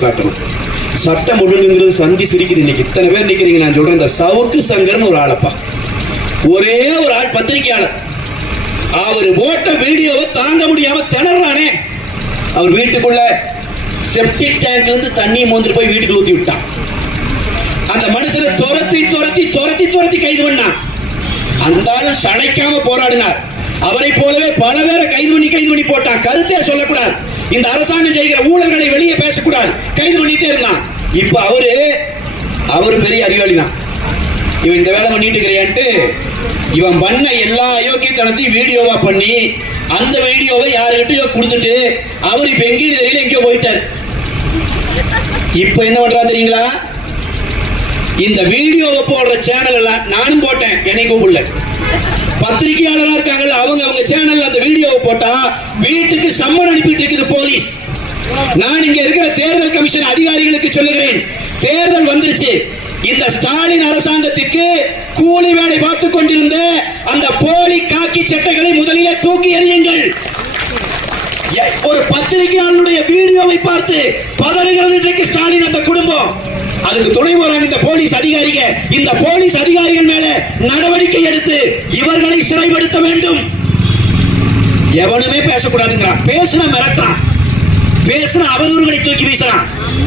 காட்டணும். சட்டம் ஒழுங்குங்கிறது சந்தி சிரிக்குது. இன்னைக்கு இத்தனை பேர் நிக்கிறீங்க. நான் சொல்றேன், இந்த சவுக்கு சங்கர்னு ஒரு ஆளப்பா, ஒரே ஒரு ஆள் பத்திரிகையாளர், அவர் போட்ட வீடியோவை தாங்க முடியாம திணறானே. அவர் வீட்டுக்குள்ள செப்டிக் டேங்க்ல இருந்து தண்ணி மோந்துட்டு போய் வீட்டுக்குள்ள ஊத்தி விட்டான். அந்த மனுஷனை துரத்தி துரத்தி துரத்தி துரத்தி கைது பண்ணான். அந்த ஆளும் சளைக்காம போராடினார். அவரை போலவே பல பேரை கைது பண்ணி போட்டான். கருத்தே சொல்லக்கூடாது, இந்த அரசாங்கம் செய்கிற ஊழல்களை வெளியே பேசக்கூடாது, கைது பண்ணிட்டே இருந்தான். இப்ப அவரு பெரிய அறிவாளி தான். இவன் இந்த வேலை பண்ணிட்டு இருக்கிறான்ட்டு இவன் பண்ண எல்லா அயோக்கியத்தனத்தையும் வீடியோவா பண்ணி அந்த வீடியோவை யாருக்கிட்டயோ கொடுத்துட்டு அவர் இப்ப எங்கேயும் தெரியல, எங்கேயோ போயிட்டார். இப்ப என்ன பண்றா தெரியுங்களா? இந்த வீடியோவை போடுற சேனல் எல்லாம் நானும் போட்டேன், என்னை கூப்பிடல. பத்திரிகையாளரா இருக்காங்கல்ல, அவங்க சேனல்ல அந்த வீடியோவை போட்டா வீட்டுக்கு சம்மன் அனுப்பிட்டு இருக்குது போலீஸ். நான் இங்க இருக்கிற தேர்தல் கமிஷன் அதிகாரிகளுக்கு சொல்லுகிறேன், தேர்தல் வந்துருச்சு. இந்த ஸ்டாலின் அரசாங்கத்துக்கு கூலி வேலை பார்த்துக் கொண்டிருந்த அந்த போலி காக்கி சட்டைகளை முதலிலே தூக்கி எறியுங்கள். ஒரு பத்திரிகையாளருடைய வீடியோவை பார்த்து பதறுகிறது இன்றைக்கு ஸ்டாலின் அந்த குடும்பம். அதுக்கு துணை போறாங்க இந்த போலீஸ் அதிகாரிக. இந்த போலீஸ் அதிகாரிகள் மேல நடவடிக்கை எடுத்து இவர்களை சிறைப்படுத்த வேண்டும். எவனுமே பேசக்கூடாதுங்கிறான், பேசுனா மிரட்டுறான், பேசுனா அவதூறுகளை தூக்கி வீசுறான்,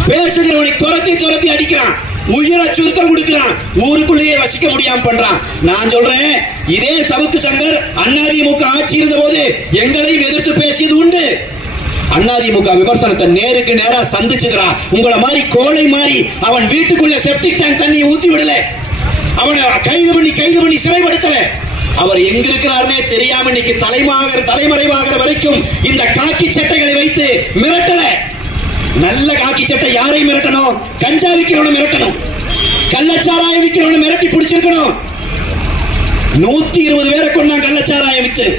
பேசுகிறவனை துரத்தி துரத்தி அடிக்கிறான், உயிரை சுருக்கம் கொடுக்கிறான், ஊருக்குள்ளேயே வசிக்க முடியாம பண்றான். நான் சொல்றேன், இதே சவுக்கு சங்கர் அதிமுக ஆட்சி இருந்த போது எங்களையும் எதிர்த்து பேசியது உண்டு. அதிமுக விமர்சனத்தை நேருக்கு நேரா சந்திச்சுக்கிறான். உங்களை மாதிரி கோழை மாதிரி அவன் வீட்டுக்குள்ள செப்டிக் டேங்க் தண்ணியை ஊத்தி விடல, அவனை கைது பண்ணி சிறைப்படுத்தல. அவர் எங்க இருக்கிறார்னே தெரியாம இன்னைக்கு தலைமறைவாகிற வரைக்கும் இந்த காக்கி சட்டைகளை வைத்து மிரட்டல. நல்ல காக்கி சட்டை யாரை மிரட்டணும்? கஞ்சா விக்கிறவனை மிரட்டணும், கள்ளச்சாராயம் விக்கிறவனை மிரட்டி பிடிச்சிருக்கணும். 120 பேரை கொண்டான் கள்ளச்சாராயம் வித்து.